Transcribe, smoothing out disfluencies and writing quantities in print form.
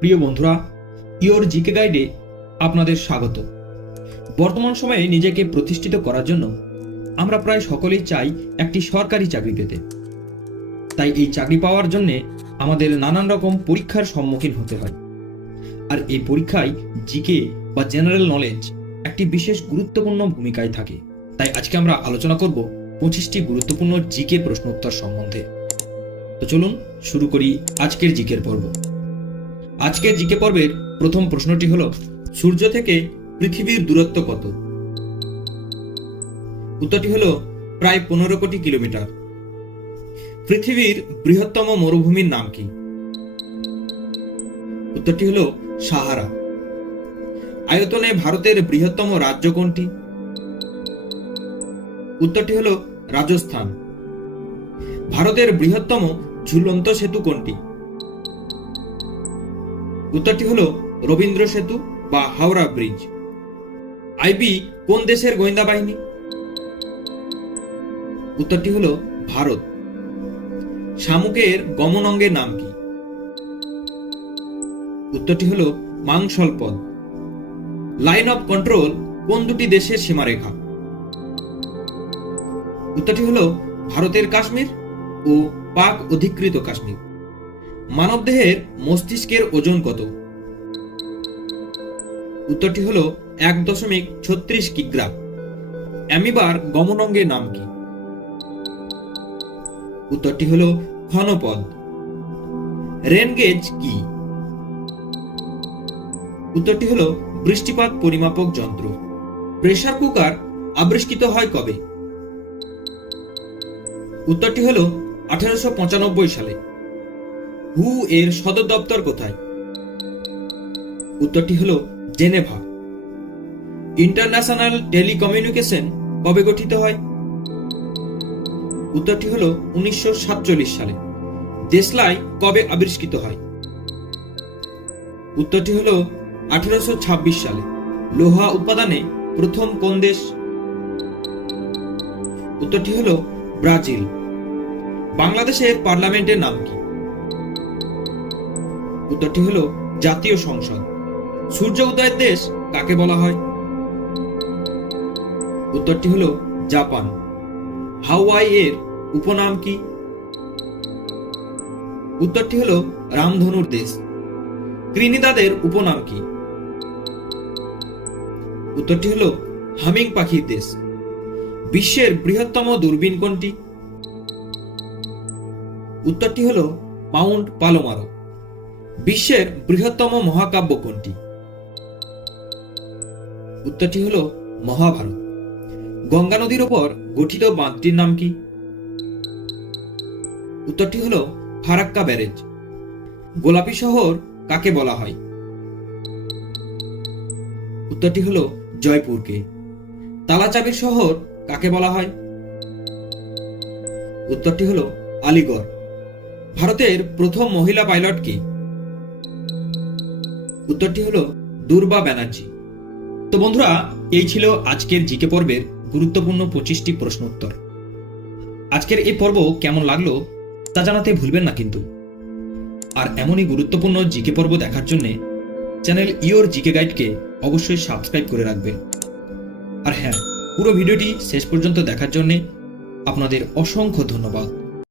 প্রিয় বন্ধুরা, your GK গাইডে আপনাদের স্বাগত। বর্তমান সময়ে নিজেকে প্রতিষ্ঠিত করার জন্য আমরা প্রায় সকলেই চাই একটি সরকারি চাকরি পেতে। তাই এই চাকরি পাওয়ার জন্য আমাদের নানান রকম পরীক্ষার সম্মুখীন হতে হয়। আর এই পরীক্ষায় জিকে বা জেনারেল নলেজ একটি বিশেষ গুরুত্বপূর্ণ ভূমিকায় থাকে। তাই আজকে আমরা আলোচনা করব 25টি গুরুত্বপূর্ণ জিকে প্রশ্ন উত্তর সম্বন্ধে। তো চলুন শুরু করি আজকের জিকের পর্ব। আজকের জিকে পর্বের প্রথম প্রশ্নটি হল, সূর্য থেকে পৃথিবীর দূরত্ব কত? উত্তরটি হল প্রায় 15 কোটি কিলোমিটার। পৃথিবীর বৃহত্তম মরুভূমির নাম কি? উত্তরটি হল সাহারা। আয়তনে ভারতের বৃহত্তম রাজ্য কোনটি? উত্তরটি হল রাজস্থান। ভারতের বৃহত্তম ঝুলন্ত সেতু কোনটি? উত্তরটি হল রবীন্দ্র সেতু বা হাওড়া ব্রিজ। আইবি কোন দেশের গোয়েন্দা বাহিনী? উত্তরটি হল ভারত। শামুকের গমন অঙ্গের নাম কি? উত্তরটি হল মাংসলপদ। লাইন অফ কন্ট্রোল কোন দুটি দেশের সীমারেখা? উত্তরটি হল ভারতের কাশ্মীর ও পাক অধিকৃত কাশ্মীর। মানবদেহের মস্তিষ্কের ওজন কত? উত্তরটি হল 1.36 কিগ্রা। অ্যামিবার গমন অঙ্গের নাম কি? উত্তরটি হল ঘনপদ। রেন গেজ কি? উত্তরটি হল বৃষ্টিপাত পরিমাপক যন্ত্র। প্রেসার কুকার আবিষ্কৃত হয় কবে? উত্তরটি হল 1895 সালে। হু এর সদর দপ্তর কোথায়? উত্তরটি হল জেনেভা। ইন্টারন্যাশনাল টেলিকমিউনিকেশন কবে গঠিত হয়? উত্তরটি হল 1947 সালে। দেশলাই কবে আবিষ্কৃত হয়? উত্তরটি হল 1826 সালে। লোহা উৎপাদনে প্রথম কোন দেশ? উত্তরটি হল ব্রাজিল। বাংলাদেশের পার্লামেন্টের নাম কি? উত্তরটি হল জাতীয় সংসদ। সূর্য উদয়ের দেশ কাকে বলা হয়? উত্তরটি হল জাপান। হাওয়াই এর উপনাম কি? উত্তরটি হল রামধনুর দেশ। ত্রিনিদাদের উপনাম কি? উত্তরটি হল হামিং পাখির দেশ। বিশ্বের বৃহত্তম দূরবীন কোনটি? উত্তরটি হল মাউন্ট পালোমারো। বিশ্বের বৃহত্তম মহাকাব্য কোনটি? উত্তরটি হল মহাভারত। গঙ্গা নদীর ওপর গঠিত বাঁধটির নাম কি? উত্তরটি হল ফারাক্কা ব্যারেজ। গোলাপী শহর কাকে বলা হয়? উত্তরটি হল জয়পুরকে। তালাচাবির শহর কাকে বলা হয়? উত্তরটি হল আলিগড়। ভারতের প্রথম মহিলা পাইলট কি? উত্তরটি হল দুর্বা ব্যানার্জি। তো বন্ধুরা, এই ছিল আজকের জিকে পর্বের গুরুত্বপূর্ণ 25টি প্রশ্ন উত্তর। আজকের এই পর্ব কেমন লাগলো তা জানাতে ভুলবেন না কিন্তু। আর এমনই গুরুত্বপূর্ণ জিকে পর্ব দেখার জন্য চ্যানেল ইওর জিকে গাইডকে অবশ্যই সাবস্ক্রাইব করে রাখবেন। আর হ্যাঁ, পুরো ভিডিওটি শেষ পর্যন্ত দেখার জন্য আপনাদের অসংখ্য ধন্যবাদ।